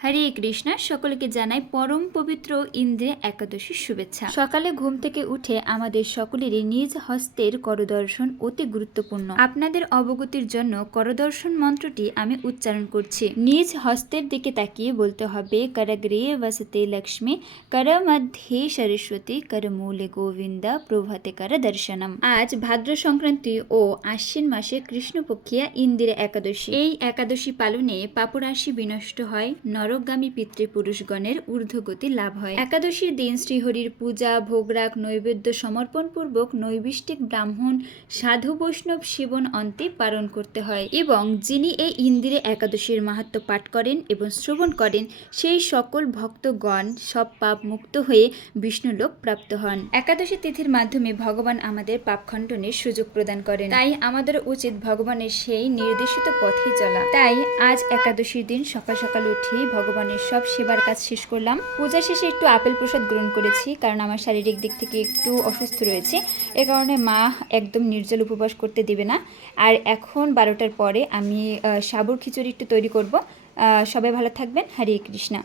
হরে কৃষ্ণা, সকলকে জানাই পরম পবিত্র ইন্দ্রে একাদশীর শুভেচ্ছা। সকালে ঘুম থেকে উঠে আমাদের সকলেরই নিজ হস্তের করদর্শন অতি গুরুত্বপূর্ণ। আপনাদের অবগতির জন্য করদর্শন মন্ত্রটি আমি উচ্চারণ করছি। নিজ হস্তের দিকে তাকিয়ে বলতে হবে, করগ্রে বসতে লক্ষ্মী, কর মধ্যে সরস্বতী, কর মূলে গোবিন্দা, প্রভাতে কর দর্শনম। আজ ভাদ্র সংক্রান্তি ও আশ্বিন মাসে কৃষ্ণপক্ষিয়া ইন্দিরা একাদশী। এই একাদশী পালনে পাপরাশি বিনষ্ট হয়, নরকগামী পিতৃপুরুষগণের ঊর্ধ্বগতি লাভ হয়। একাদশীর দিন শ্রীহরির পূজা, ভোগরাগ, নৈবেদ্য সমর্পণ পূর্বক নৈবিষ্টিক ব্রাহ্মণ, সাধু বৈষ্ণব সেবন অন্তে পালন করতে হয় এবং যিনি এই ইন্দিরে একাদশীর মাহাত্ম্য পাঠ করেন এবং শ্রবণ করেন সেই সকল ভক্তগণ সব পাপ মুক্ত হয়ে বিষ্ণুলোক প্রাপ্ত হন। একাদশী তিথির মাধ্যমে ভগবান আমাদের পাপ খণ্ডনের সুযোগ প্রদান করেন, তাই আমাদের উচিত ভগবানের সেই নির্দেশিত পথে চলা। তাই আজ একাদশীর দিন সকাল সকাল উঠে ভগবানের সব সেবার কাজ শেষ করলাম। পূজা শেষে একটু আপেল প্রসাদ গ্রহণ করেছি, কারণ আমার শারীরিক দিক থেকে একটু অসুস্থ রয়েছে। এ কারণে মা একদম নির্জল উপবাস করতে দেবে না। আর এখন 12টার পরে আমি সাবুর খিচুড়ি একটু তৈরি করব। সবাই ভালো থাকবেন। হরে কৃষ্ণা।